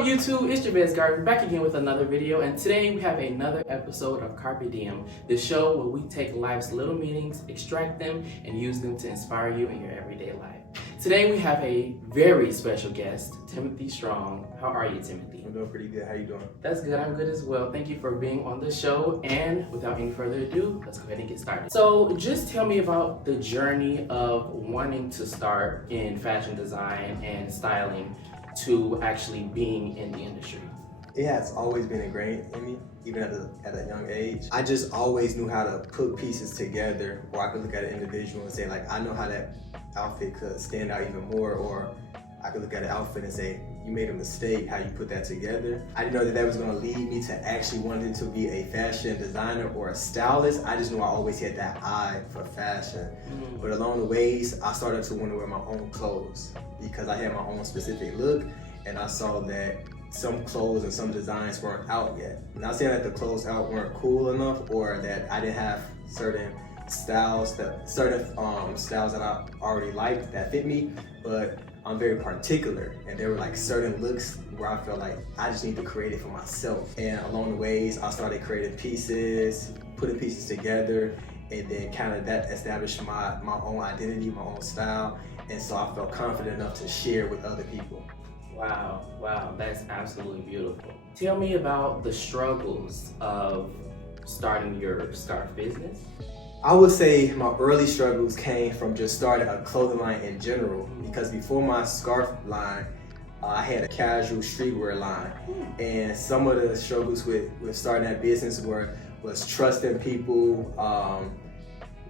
up YouTube, it's your best garden back again with another video, and today we have another episode of CARPE DIEM, the show where we take life's little meanings, extract them, and use them to inspire you in your everyday life. Today we have a very special guest, Timothy Strong. How are you, Timothy? I'm doing pretty good. How you doing? That's good. I'm good as well. Thank you for being on the show, and without any further ado, let's go ahead and get started. So just tell me about the journey of wanting to start in fashion design and styling to actually being in the industry. It has always been ingrained in me, even at a young age. I just always knew how to put pieces together, or I could look at an individual and say, like, I know how that outfit could stand out even more, or I could look at an outfit and say, you made a mistake, how you put that together. I didn't know that was gonna lead me to actually wanting to be a fashion designer or a stylist. I just knew I always had that eye for fashion. But along the ways, I started to want to wear my own clothes because I had my own specific look, and I saw that some clothes and some designs weren't out yet. Not saying that the clothes out weren't cool enough or that I didn't have certain styles that I already liked that fit me, but I'm very particular, and there were like certain looks where I felt like I just need to create it for myself. And along the ways, I started creating pieces, putting pieces together, and then kind of that established my own identity, my own style, and so I felt confident enough to share with other people. Wow, that's absolutely beautiful. Tell me about the struggles of starting your scarf business. I would say my early struggles came from just starting a clothing line in general, because before my scarf line, I had a casual streetwear line. And some of the struggles with starting that business was trusting people,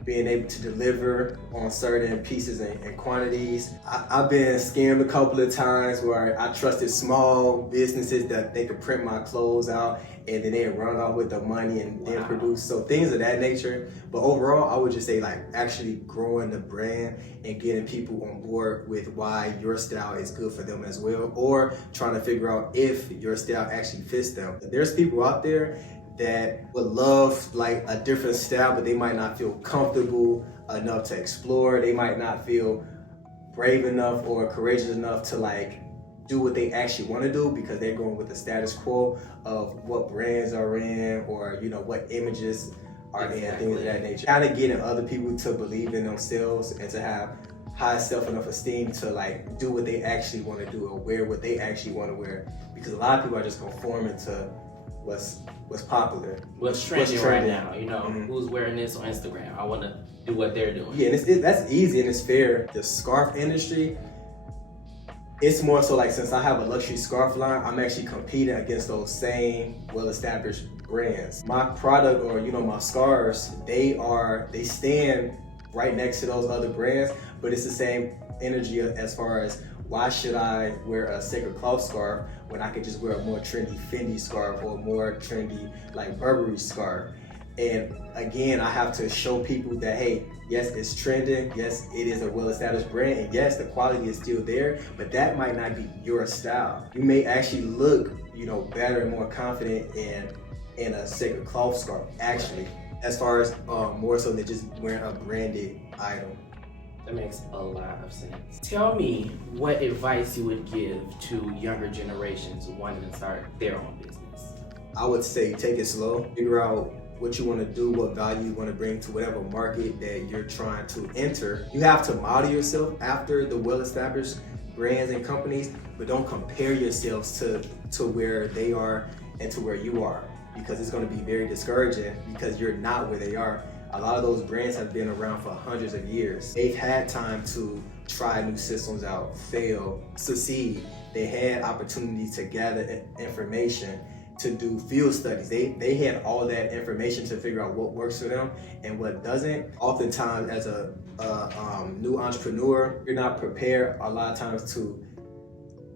being able to deliver on certain pieces and quantities. I've been scammed a couple of times where I trusted small businesses that they could print my clothes out and then they run off with the money and then produce. So things of that nature. But overall, I would just say, like, actually growing the brand and getting people on board with why your style is good for them as well, or trying to figure out if your style actually fits them. There's people out there that would love like a different style, but they might not feel comfortable enough to explore. They might not feel brave enough or courageous enough to like do what they actually want to do because they're going with the status quo of what brands are in, or what images are in, things of that nature. Kind of getting other people to believe in themselves and to have high self-esteem to like do what they actually want to do or wear what they actually want to wear, because a lot of people are just conforming to what's popular, what's trending right now. Who's wearing this on Instagram? I want to do what they're doing. Yeah, and that's easy and it's fair. The scarf industry, it's more so like, since I have a luxury scarf line, I'm actually competing against those same well-established brands. My product, or my scarves, they stand right next to those other brands, but it's the same energy as far as, why should I wear a 𝐁𝐀𝐔𝐑𝐀𝐋𝐈 scarf when I could just wear a more trendy Fendi scarf or more trendy like Burberry scarf? And again, I have to show people that, hey, yes, it's trending. Yes, it is a well-established brand. And yes, the quality is still there, but that might not be your style. You may actually look, better and more confident in a 𝐁𝐀𝐔𝐑𝐀𝐋𝐈 scarf, actually, as far as more so than just wearing a branded item. That makes a lot of sense. Tell me what advice you would give to younger generations wanting to start their own business. I would say take it slow. Figure out what you want to do, what value you want to bring to whatever market that you're trying to enter. You have to model yourself after the well-established brands and companies, but don't compare yourselves to where they are and to where you are, because it's going to be very discouraging because you're not where they are. A lot of those brands have been around for hundreds of years. They've had time to try new systems out, fail, succeed. They had opportunity to gather information, to do field studies. They had all that information to figure out what works for them and what doesn't. Oftentimes, as a new entrepreneur, you're not prepared a lot of times to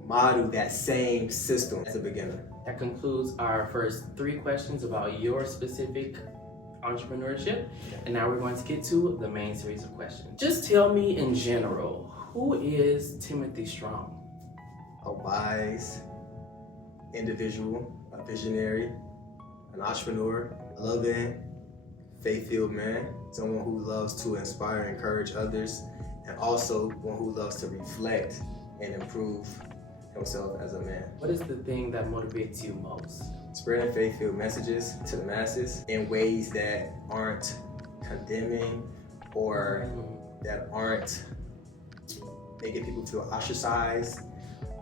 model that same system as a beginner. That concludes our first 3 questions about your specific entrepreneurship, and now we're going to get to the main series of questions. Just tell me in general, who is Timothy Strong? A wise individual, a visionary, an entrepreneur, a loving, faith-filled man, someone who loves to inspire and encourage others, and also one who loves to reflect and improve himself as a man. What is the thing that motivates you most? Spreading faith-filled messages to the masses in ways that aren't condemning or that aren't making people feel ostracized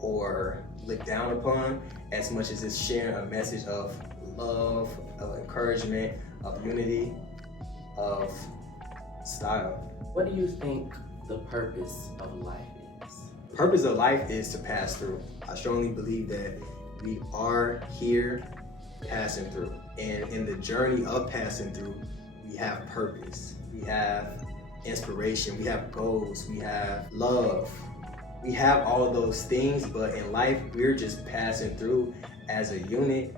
or looked down upon, as much as it's sharing a message of love, of encouragement, of unity, of style. What do you think the purpose of life is? The purpose of life is to pass through. I strongly believe that we are here passing through. And in the journey of passing through, we have purpose. We have inspiration. We have goals. We have love. We have all of those things, but in life, we're just passing through as a unit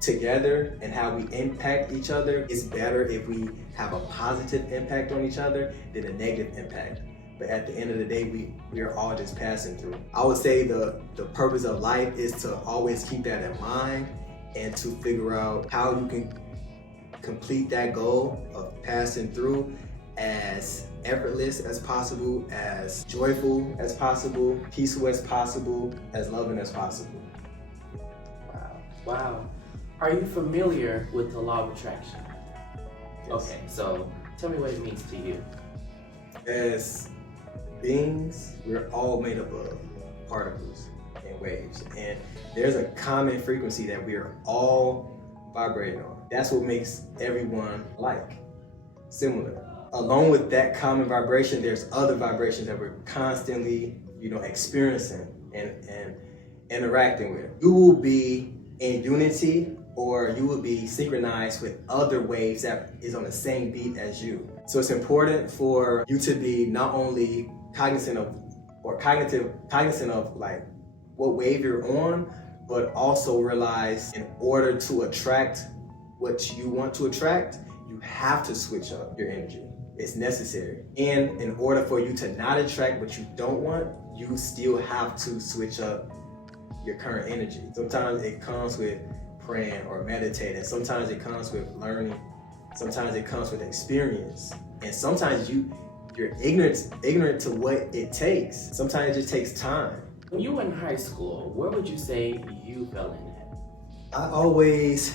together, and how we impact each other is better if we have a positive impact on each other than a negative impact. But at the end of the day, we are all just passing through. I would say the purpose of life is to always keep that in mind and to figure out how you can complete that goal of passing through as effortless as possible, as joyful as possible, peaceful as possible, as loving as possible. Wow. Are you familiar with the law of attraction? Yes. Okay, so tell me what it means to you. As beings, we're all made up of particles and waves, and there's a common frequency that we are all vibrating on. That's what makes everyone alike, similar. Along with that common vibration, there's other vibrations that we're constantly, experiencing and interacting with. You will be in unity, or you will be synchronized with other waves that is on the same beat as you. So it's important for you to be not only cognizant of like what wave you're on, but also realize in order to attract what you want to attract, you have to switch up your energy. It's necessary. And in order for you to not attract what you don't want, you still have to switch up your current energy. Sometimes it comes with praying or meditating. Sometimes it comes with learning. Sometimes it comes with experience. And sometimes you're ignorant to what it takes. Sometimes it just takes time. When you were in high school, where would you say you fell in at? I always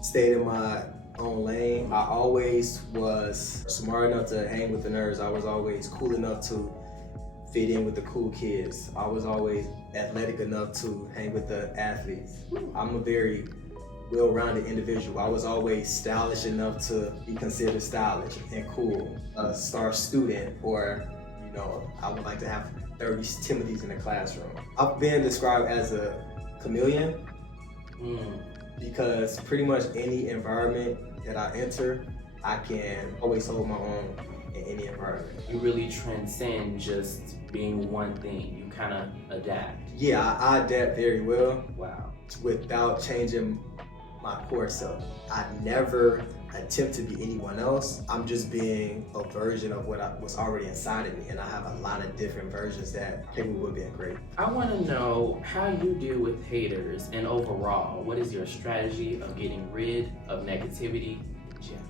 stayed in my own lane. I always was smart enough to hang with the nerds. I was always cool enough to fit in with the cool kids. I was always athletic enough to hang with the athletes. I'm a very well-rounded individual. I was always stylish enough to be considered stylish and cool. A star student, or I would like to have 30 Timothys in the classroom. I've been described as a chameleon because pretty much any environment that I enter, I can always hold my own in any environment. You really transcend just being one thing. You kind of adapt. Yeah, I adapt very well. Wow. Without changing my core self. I never attempt to be anyone else. I'm just being a version of what's already inside of me, and I have a lot of different versions that are capable of being great. I want to know how you deal with haters, and overall, what is your strategy of getting rid of negativity in general?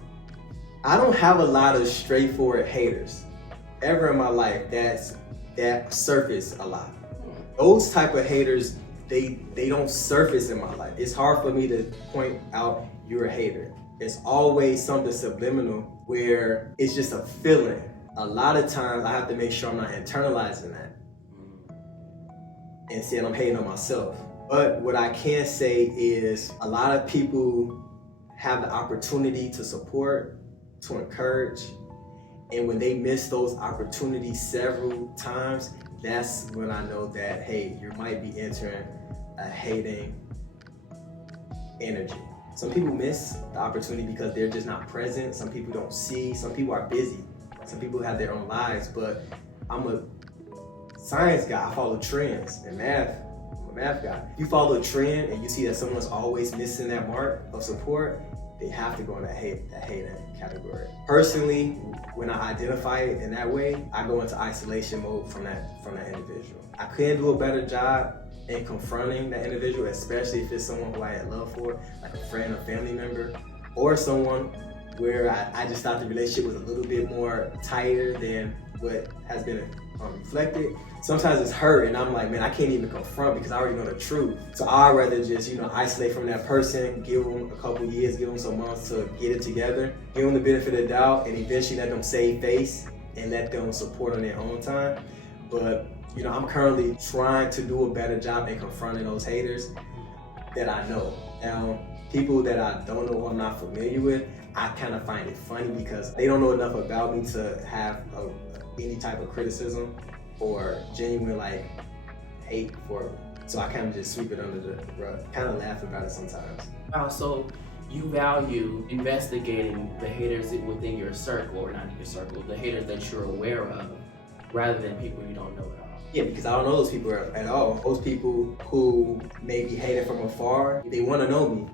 I don't have a lot of straightforward haters ever in my life that surface a lot. Those type of haters, they don't surface in my life. It's hard for me to point out you're a hater. It's always something subliminal where it's just a feeling. A lot of times I have to make sure I'm not internalizing that and saying I'm hating on myself. But what I can say is a lot of people have the opportunity to support, to encourage, and when they miss those opportunities several times, that's when I know that, hey, you might be entering a hating energy. Some people miss the opportunity because they're just not present. Some people don't see. Some people are busy. Some people have their own lives, but I'm a science guy. I follow trends and math. I'm a math guy. If you follow a trend and you see that someone's always missing that mark of support, they have to go in that hating category. Personally, when I identify it in that way, I go into isolation mode from that individual. I couldn't do a better job in confronting that individual, especially if it's someone who I had love for, like a friend or family member, or someone where I just thought the relationship was a little bit more tighter than what has been reflected. Sometimes it's hurt and I'm like, man, I can't even confront because I already know the truth. So I'd rather just, isolate from that person, give them a couple years, give them some months to get it together, give them the benefit of the doubt, and eventually let them save face and let them support on their own time. But, I'm currently trying to do a better job in confronting those haters that I know. Now, people that I don't know or I'm not familiar with, I kind of find it funny because they don't know enough about me to have any type of criticism or genuine hate for me. So I kind of just sweep it under the rug, kind of laugh about it sometimes. Wow, so you value investigating the haters within your circle, or not in your circle, the haters that you're aware of, rather than people you don't know at all. Yeah, because I don't know those people at all. Those people who may be hated from afar, they want to know me.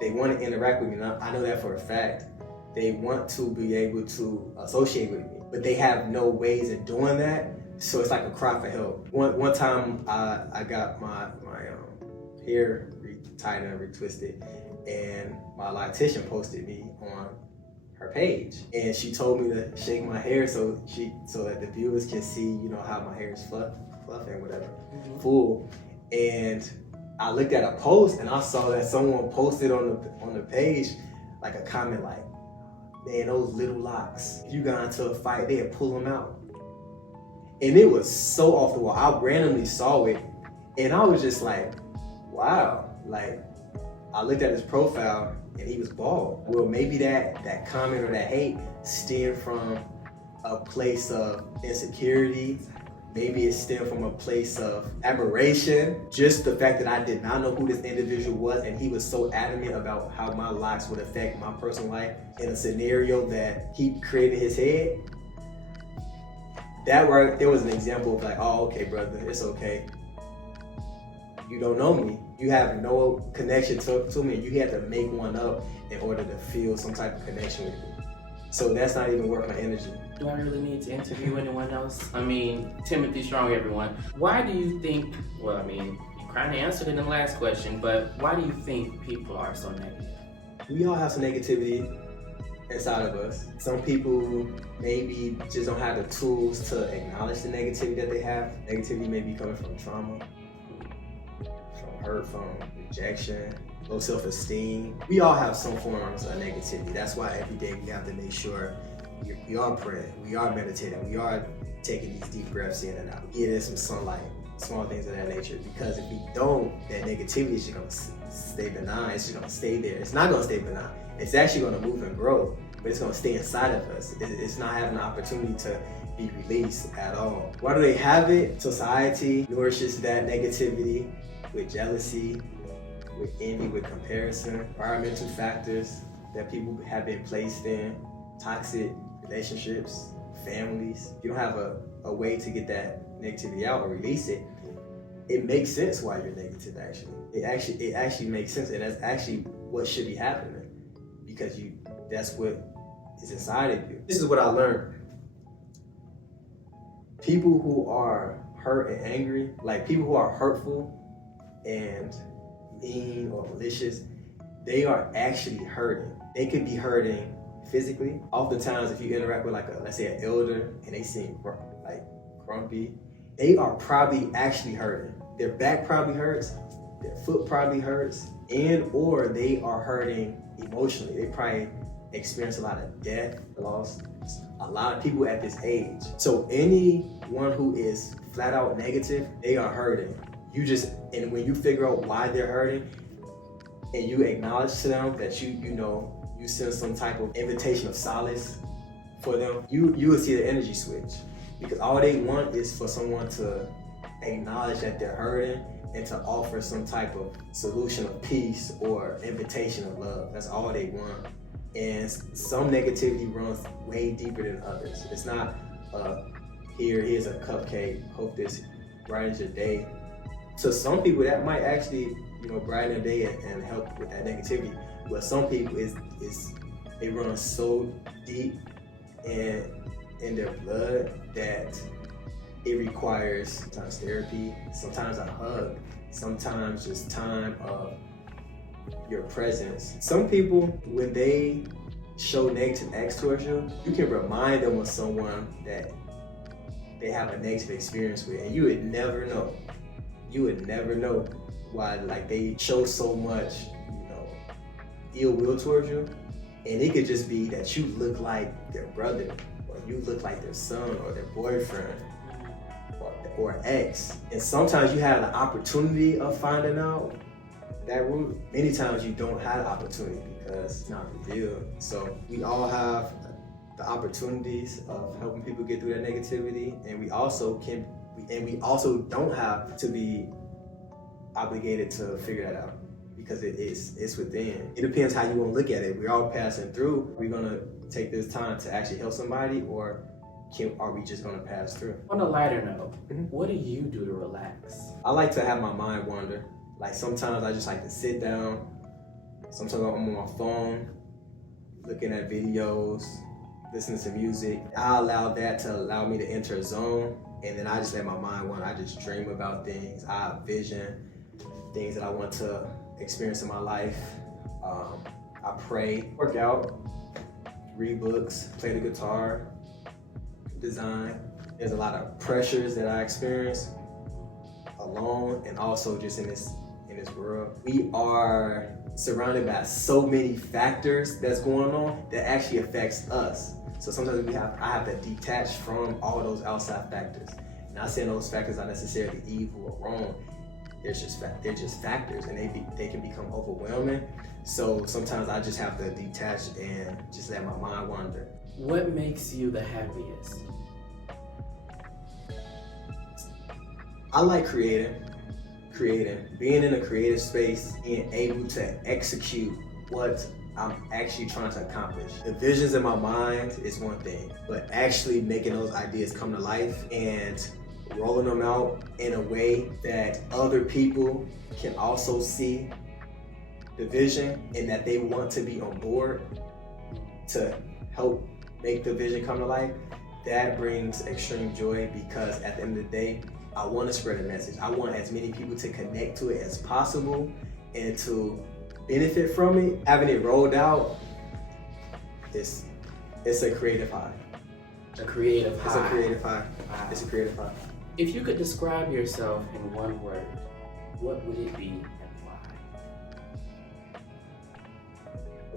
They want to interact with me. And I know that for a fact. They want to be able to associate with me, but they have no ways of doing that. So it's like a cry for help. One time I got my hair tied and retwisted, and my loctician posted me on her page, and she told me to shake my hair so that the viewers can see, how my hair is fluffy and whatever, full. And I looked at a post and I saw that someone posted on the page like a comment like, man, those little locks, if you got into a fight, they'd pull them out. And it was so off the wall. I randomly saw it and I was just like, wow. I looked at his profile and he was bald. Well, maybe that comment or that hate stemmed from a place of insecurity. Maybe it stemmed from a place of admiration. Just the fact that I did not know who this individual was and he was so adamant about how my locks would affect my personal life in a scenario that he created in his head. There was an example of oh, okay, brother, it's okay. You don't know me. You have no connection to me. You had to make one up in order to feel some type of connection with me. So that's not even worth my energy. Do I really need to interview anyone else? Timothy Strong, everyone. Why do you think, you kind of answered it in the last question, but why do you think people are so negative? We all have some negativity inside of us. Some people maybe just don't have the tools to acknowledge the negativity that they have. Negativity may be coming from trauma, from hurt, from rejection, low self-esteem. We all have some forms of negativity. That's why every day we have to make sure we are praying, we are meditating, we are taking these deep breaths in and out, getting some sunlight, small things of that nature. Because if we don't, that negativity is just gonna stay benign. It's just gonna stay there. It's not gonna stay benign. It's actually gonna move and grow, but it's gonna stay inside of us. It's not having the opportunity to be released at all. Why do they have it? Society nourishes that negativity with jealousy, with envy, with comparison, environmental factors that people have been placed in, toxic relationships, families. If you don't have a way to get that negativity out or release it, it makes sense why you're negative actually. It actually makes sense, and that's actually what should be happening because that's what is inside of you. This is what I learned. People who are hurt and angry, people who are hurtful and mean or malicious, they are actually hurting. They could be hurting physically. Oftentimes, if you interact with let's say an elder and they seem grumpy, they are probably actually hurting. Their back probably hurts, their foot probably hurts, or they are hurting emotionally. They probably experience a lot of death, loss, a lot of people at this age. So anyone who is flat out negative, they are hurting. And when you figure out why they're hurting and you acknowledge to them that you send some type of invitation of solace for them, you will see the energy switch. Because all they want is for someone to acknowledge that they're hurting and to offer some type of solution of peace or invitation of love. That's all they want. And some negativity runs way deeper than others. It's not here's a cupcake, hope this brightens your day. To some people that might actually brighten their day and help with that negativity. But some people it runs so deep in their blood that it requires sometimes therapy, sometimes a hug, sometimes just time of your presence. Some people, when they show negative acts towards you, you can remind them of someone that they have a negative experience with, and you would never know. You would never know why, like, they show so much, ill will towards you. And it could just be that you look like their brother, or you look like their son, or their boyfriend, or ex. And sometimes you have the opportunity of finding out that root. Many times you don't have the opportunity because it's not revealed. So we all have the opportunities of helping people get through that negativity, and we also don't have to be obligated to figure that out, because it's within. It depends how you want to look at it. We're all passing through. We're gonna take this time to actually help somebody, or are we just gonna pass through? On a lighter note, what do you do to relax? I like to have my mind wander. Like, sometimes I just like to sit down. Sometimes I'm on my phone, looking at videos, listening to music. I allow that to allow me to enter a zone, and then I just let my mind wander. I just dream about things. I vision things that I want to experience in my life. I pray, work out, read books, play the guitar, design. There's a lot of pressures that I experience alone, and also just in this world. We are surrounded by so many factors that's going on that actually affects us. So sometimes I have to detach from all those outside factors. Not saying those factors are necessarily evil or wrong. They're just factors, and they can become overwhelming. So sometimes I just have to detach and just let my mind wander. What makes you the happiest? I like creating, being in a creative space, being able to execute what I'm actually trying to accomplish. The visions in my mind is one thing, but actually making those ideas come to life and rolling them out in a way that other people can also see the vision and that they want to be on board to help make the vision come to life, that brings extreme joy, because at the end of the day, I want to spread a message. I want as many people to connect to it as possible and to benefit from it. Having it rolled out, it's a creative high. A creative high. It's a creative high. Wow. It's a creative high. If you could describe yourself in one word, what would it be and why?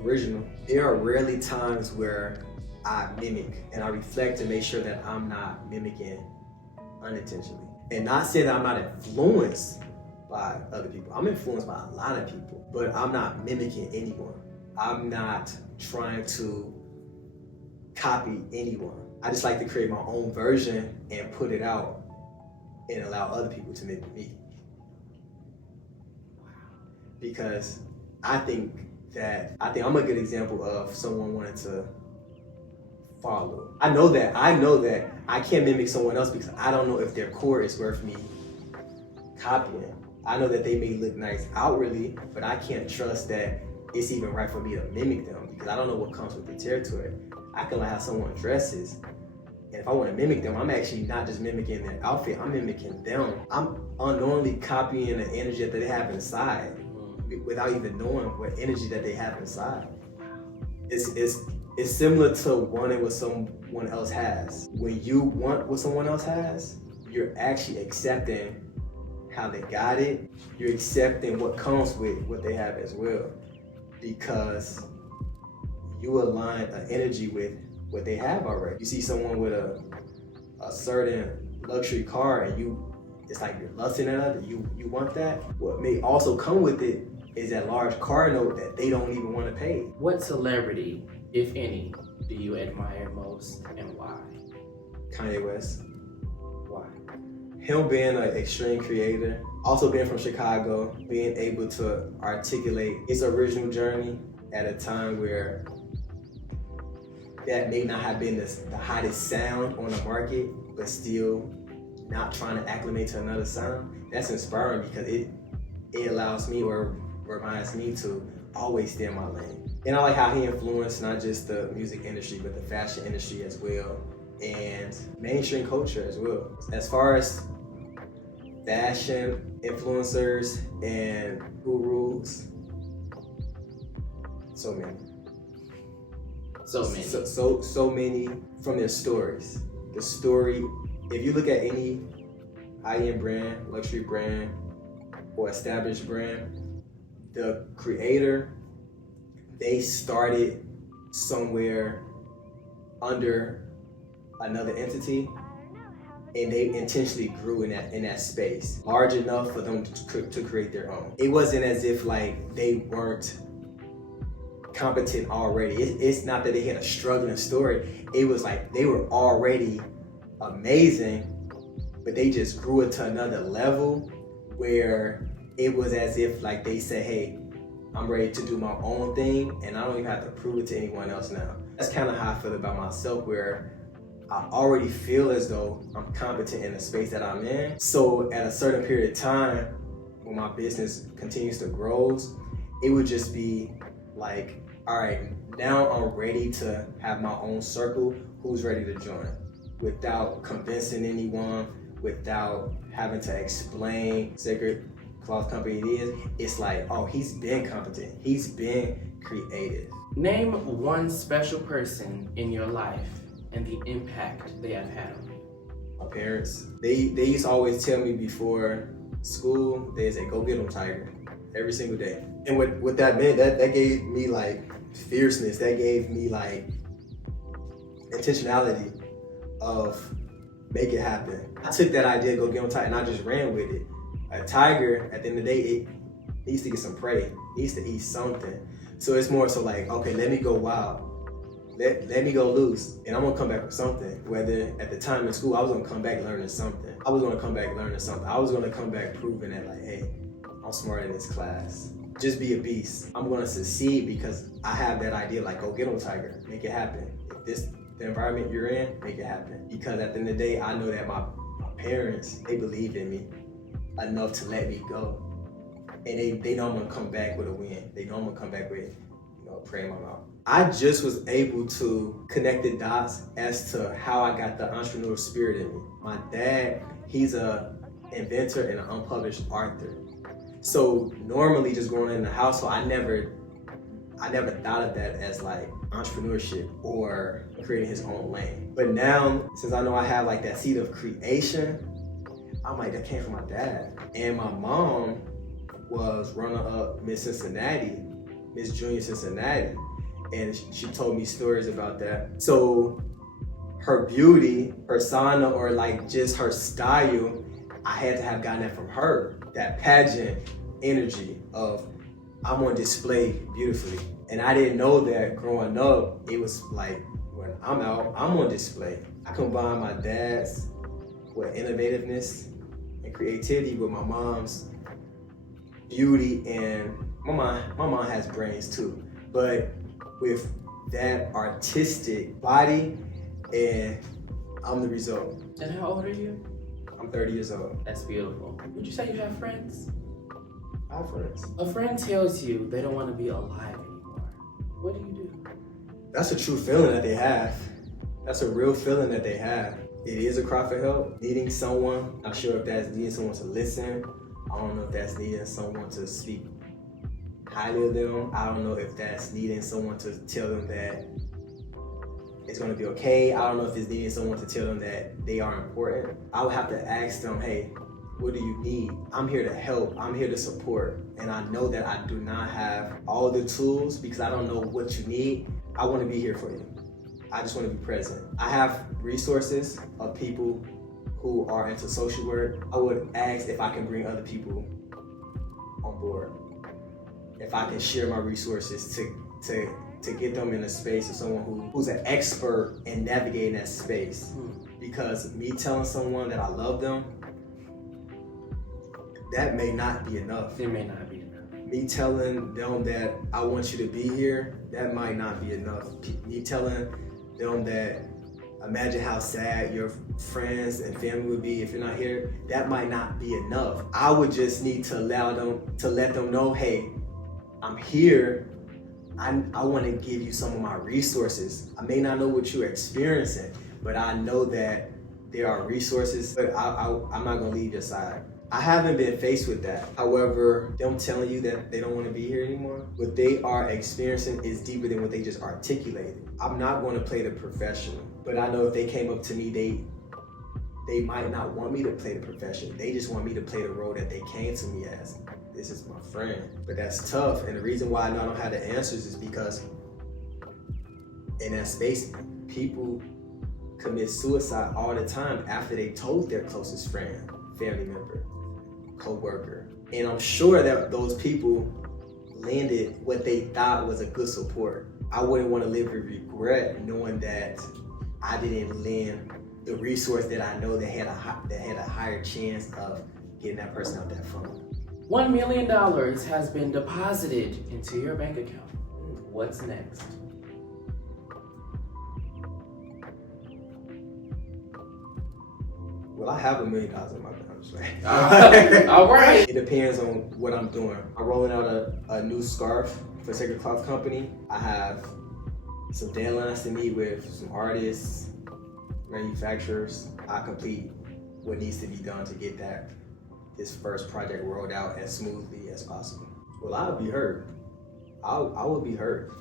Original. There are rarely times where I mimic and I reflect to make sure that I'm not mimicking unintentionally. And not saying that I'm not influenced by other people. I'm influenced by a lot of people, but I'm not mimicking anyone. I'm not trying to copy anyone. I just like to create my own version and put it out and allow other people to mimic me. Because I think I'm a good example of someone wanting to follow. I know that I can't mimic someone else because I don't know if their core is worth me copying. I know that they may look nice outwardly, but I can't trust that it's even right for me to mimic them because I don't know what comes with the territory. I can like how someone dresses, and if I want to mimic them, I'm actually not just mimicking their outfit, I'm mimicking them. I'm unknowingly copying the energy that they have inside without even knowing what energy that they have inside. It's similar to wanting what someone else has. When you want what someone else has, you're actually accepting how they got it. You're accepting what comes with what they have as well, because you align an energy with what they have already. You see someone with a certain luxury car and it's like you're lusting at it, you want that. What may also come with it is that large car note that they don't even want to pay. What celebrity, if any, do you admire most and why? Kanye West. Why? Him being an extreme creator, also being from Chicago, being able to articulate his original journey at a time where that may not have been the hottest sound on the market, but still not trying to acclimate to another sound. That's inspiring because it allows me or reminds me to always stay in my lane. And I like how he influenced not just the music industry, but the fashion industry as well, and mainstream culture as well. As far as fashion influencers and gurus, so many. So many from their stories. The story if you look at any high-end brand, luxury brand, or established brand, the creator, they started somewhere under another entity, and they intentionally grew in that space, large enough for them to create their own. It wasn't as if like they weren't competent already. It's not that they had a struggling story. It was like they were already amazing, but they just grew it to another level where it was as if like they said, hey, I'm ready to do my own thing, and I don't even have to prove it to anyone else now. That's kind of how I feel about myself, where I already feel as though I'm competent in the space that I'm in. So at a certain period of time, when my business continues to grow, it would just be like, all right, now I'm ready to have my own circle. Who's ready to join? Without convincing anyone, without having to explain Sacred Cloth Company it is. It's like, oh, he's been competent. He's been creative. Name one special person in your life and the impact they have had on you. My parents, they used to always tell me before school, they say, go get them, Tiger, every single day. And what that meant, that gave me like fierceness, that gave me like intentionality of make it happen. I took that idea, go get them, Tiger, and I just ran with it. A tiger, at the end of the day, it needs to get some prey, it needs to eat something. So it's more so like, okay, let me go wild. Let me go loose, and I'm gonna come back with something. Whether at the time in school, I was gonna come back learning something. I was gonna come back proving that like, hey, I'm smarter in this class. Just be a beast. I'm gonna succeed because I have that idea like, go get them, Tiger, make it happen. If this the environment you're in, make it happen. Because at the end of the day, I know that my parents, they believed in me enough to let me go. And they know I'm gonna come back with a win. They know I'm gonna come back with, prayer in my mouth. I just was able to connect the dots as to how I got the entrepreneurial spirit in me. My dad, he's a inventor and an unpublished author. So normally just growing in the household, I never thought of that as like entrepreneurship or creating his own lane. But now, since I know I have like that seed of creation, I'm like, that came from my dad. And my mom was runner-up Miss Cincinnati, Miss Junior Cincinnati. And she told me stories about that. So her beauty, persona, or like just her style, I had to have gotten that from her. That pageant energy of, I'm on display beautifully. And I didn't know that growing up, it was like, when I'm out, I'm on display. I combine my dad's with innovativeness and creativity with my mom's beauty, and my mom has brains too. But with that artistic body, and I'm the result. And how old are you? I'm 30 years old. That's beautiful. Would you say you have friends? I have friends. A friend tells you they don't want to be alive anymore. What do you do? That's a true feeling that they have. That's a real feeling that they have. It is a cry for help, needing someone. Not sure if that's needing someone to listen. I don't know if that's needing someone to speak highly of them. I don't know if that's needing someone to tell them that it's gonna be okay. I don't know if it's needing someone to tell them that they are important. I would have to ask them, hey, what do you need? I'm here to help, I'm here to support. And I know that I do not have all the tools because I don't know what you need. I wanna be here for you. I just wanna be present. I have resources of people who are into social work. I would ask if I can bring other people on board. If I can share my resources to get them in a space of someone who's an expert in navigating that space. Because me telling someone that I love them, that may not be enough. It may not be enough. Me telling them that I want you to be here, that might not be enough. Me telling them that imagine how sad your friends and family would be if you're not here, that might not be enough. I would just need to let them know, hey, I'm here. I want to give you some of my resources. I may not know what you're experiencing, but I know that there are resources, but I'm not gonna leave your side. I haven't been faced with that. However, them telling you that they don't want to be here anymore, what they are experiencing is deeper than what they just articulated. I'm not going to play the professional, but I know if they came up to me, they might not want me to play the profession. They just want me to play the role that they came to me as. This is my friend. But that's tough. And the reason why I know I don't have the answers is because in that space, people commit suicide all the time after they told their closest friend, family member, co-worker. And I'm sure that those people landed what they thought was a good support. I wouldn't want to live with regret knowing that I didn't lend the resource that I know that had a higher chance of getting that person out that phone. $1 million has been deposited into your bank account. What's next? Well, I have $1 million in my balance, All right. It depends on what I'm doing. I'm rolling out a new scarf for 𝐁𝐀𝐔𝐑𝐀𝐋𝐈 company. I have some deadlines to meet with some artists, manufacturers. I complete what needs to be done to get this first project rolled out as smoothly as possible. Well, I'll be hurt. I will be hurt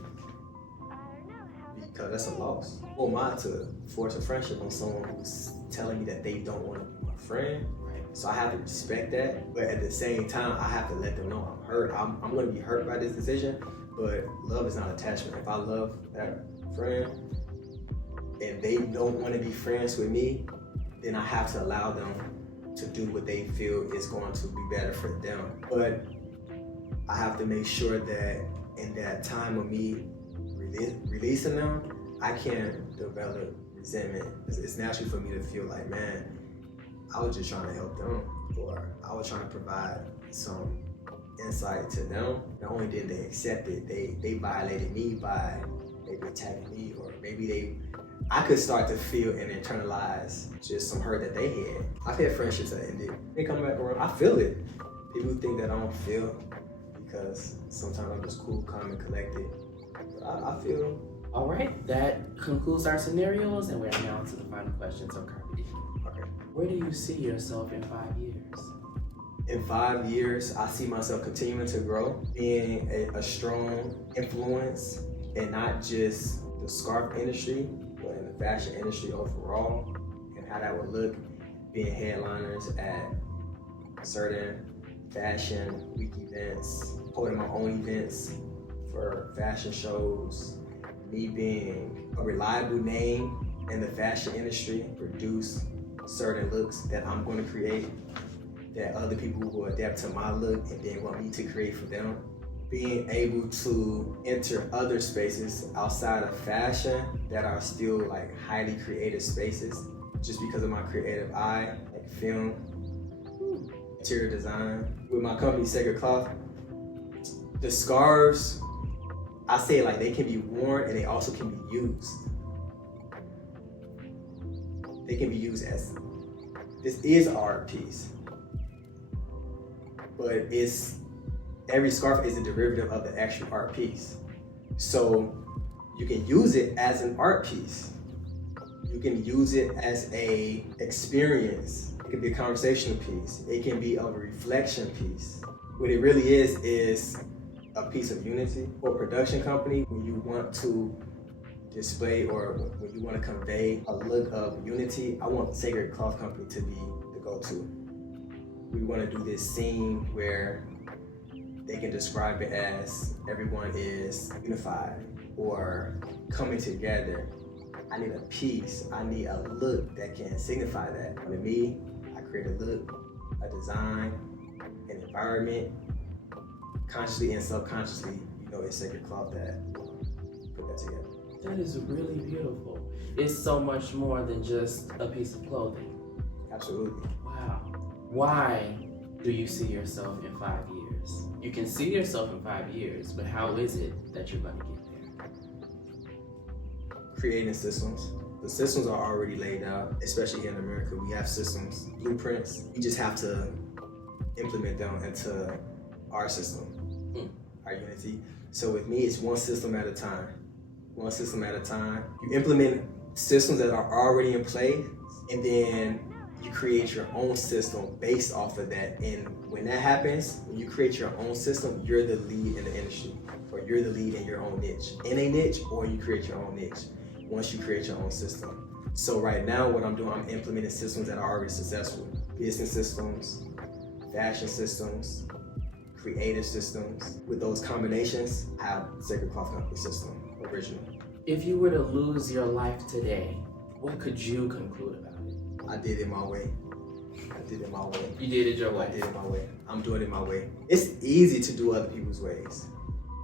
because that's a loss. Who am I to force a friendship on someone who's telling me that they don't want to be my friend? So I have to respect that, but at the same time, I have to let them know I'm hurt. I'm going to be hurt by this decision, but love is not attachment. If I love that friend and they don't want to be friends with me, then I have to allow them to do what they feel is going to be better for them. But I have to make sure that in that time of me releasing them, I can't develop resentment. It's natural for me to feel like, man, I was just trying to help them, or I was trying to provide some insight to them. Not only did they accept it, they violated me by maybe attacking me, or maybe I could start to feel and internalize just some hurt that they had. I've had friendships that ended. They come back around, I feel it. People think that I don't feel because sometimes I'm just cool, calm, and collected. But I feel. All right, that concludes our scenarios, and we're now to the final questions of CARPE DIEM. Okay. Where do you see yourself in 5 years? In 5 years, I see myself continuing to grow, being a strong influence in not just the scarf industry, but in the fashion industry overall, and how that would look, being headliners at certain fashion week events, holding my own events for fashion shows, me being a reliable name in the fashion industry, produce certain looks that I'm going to create, that other people will adapt to my look and then want me to create for them. Being able to enter other spaces outside of fashion that are still like highly creative spaces, just because of my creative eye, like film, interior design. With my company, 𝐁𝐀𝐃𝐋𝐈, the scarves, I say like they can be worn and they also can be used. They can be used as, this is an art piece, but every scarf is a derivative of the actual art piece. So you can use it as an art piece. You can use it as a experience. It can be a conversational piece. It can be a reflection piece. What it really is a piece of unity. For a production company, when you want to display or when you want to convey a look of unity, I want 𝐁𝐀𝐃𝐋𝐈 company to be the go-to. We want to do this scene where they can describe it as everyone is unified or coming together. I need a piece, I need a look that can signify that. With me, I create a look, a design, an environment, consciously and subconsciously, it's 𝐁𝐀𝐃𝐋𝐈 that put that together. That is really beautiful. It's so much more than just a piece of clothing. Absolutely. Wow. Why do you see yourself in 5 years? You can see yourself in 5 years, but how is it that you're going to get there? Creating systems. The systems are already laid out, especially here in America. We have systems, blueprints. We just have to implement them into our system, our unity. So with me, it's one system at a time. One system at a time. You implement systems that are already in place, and then you create your own system based off of that. And when that happens, when you create your own system, you're the lead in the industry, or you're the lead in your own niche. In a niche, or you create your own niche once you create your own system. So right now what I'm doing, I'm implementing systems that are already successful. Business systems, fashion systems, creative systems. With those combinations, I have Sacred Cloth Company system, original. If you were to lose your life today, what could you conclude about it? I did it my way. I did it my way. You did it your way. I did it my way. I'm doing it my way. It's easy to do other people's ways.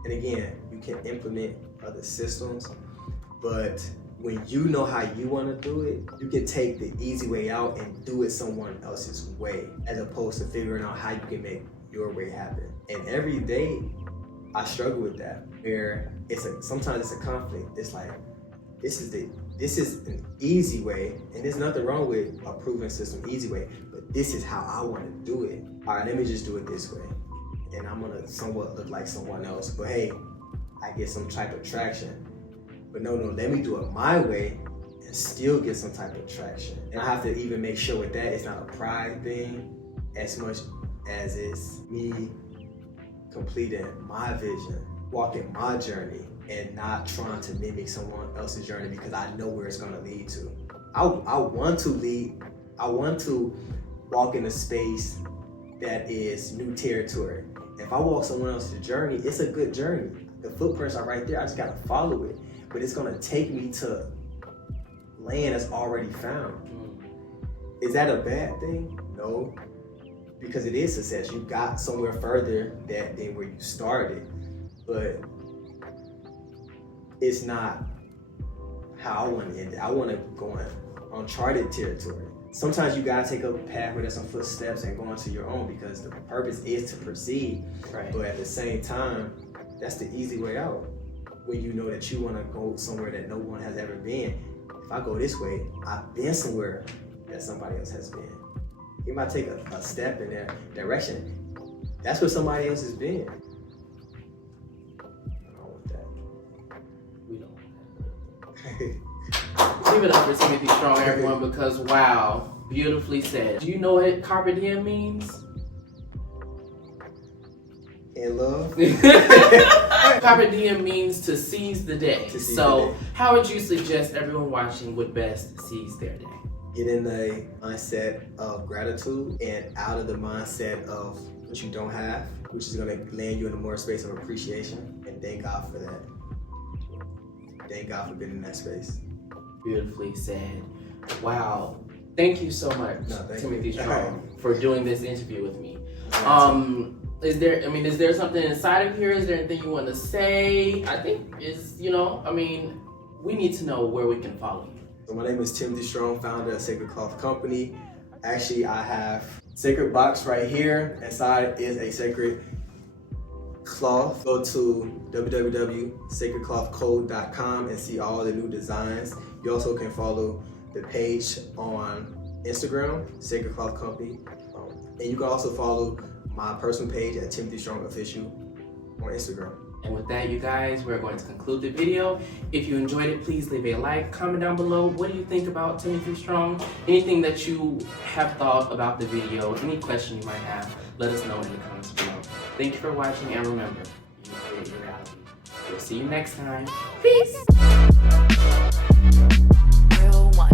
And again, you can implement other systems, but when you know how you want to do it, you can take the easy way out and do it someone else's way, as opposed to figuring out how you can make your way happen. And every day, I struggle with that, where sometimes it's a conflict. It's like, this is an easy way, and there's nothing wrong with a proven system, easy way, but this is how I want to do it. All right, let me just do it this way. And I'm gonna somewhat look like someone else, but hey, I get some type of traction. But no, let me do it my way and still get some type of traction. And I have to even make sure with that it's not a pride thing as much as it's me completing my vision, walking my journey, and not trying to mimic someone else's journey because I know where it's gonna lead to. I want to lead, I want to walk in a space that is new territory. If I walk someone else's journey, it's a good journey. The footprints are right there, I just gotta follow it. But it's gonna take me to land that's already found. Is that a bad thing? No, because it is success. You got somewhere further than where you started, but it's not how I want to end it. I want to go on uncharted territory. Sometimes you gotta take a path where there's some footsteps and go into your own, because the purpose is to proceed. Right. But at the same time, that's the easy way out. When you know that you want to go somewhere that no one has ever been. If I go this way, I've been somewhere that somebody else has been. You might take a step in their direction. That's where somebody else has been. I don't want that. We don't want that. Give it up for Timothy Strong, everyone, because wow, beautifully said. Do you know what Carpe Diem means? In love? Carpe Diem means to seize the day. So how would you suggest everyone watching would best seize their day? Get in the mindset of gratitude and out of the mindset of what you don't have, which is gonna land you in a more space of appreciation, and thank God for that. Thank God for being in that space. Beautifully said. Wow. Thank you so much, Timothy Strong, for doing this interview with me. Is there something inside of here? Is there anything you want to say? I think we need to know where we can follow you. So my name is Timothy Strong, founder of Sacred Cloth Company. Actually, I have Sacred Box right here. Inside is a sacred cloth. Go to www.sacredclothcode.com and see all the new designs. You also can follow the page on Instagram, Sacred Cloth Company. And you can also follow my personal page at Timothy Strong Official on Instagram. And with that, you guys, we're going to conclude the video. If you enjoyed it, please leave a like, comment down below. What do you think about Timothy Strong? Anything that you have thought about the video, any question you might have, let us know in the comments below. Thank you for watching, and remember, you create your reality. We'll see you next time. Peace! Real one.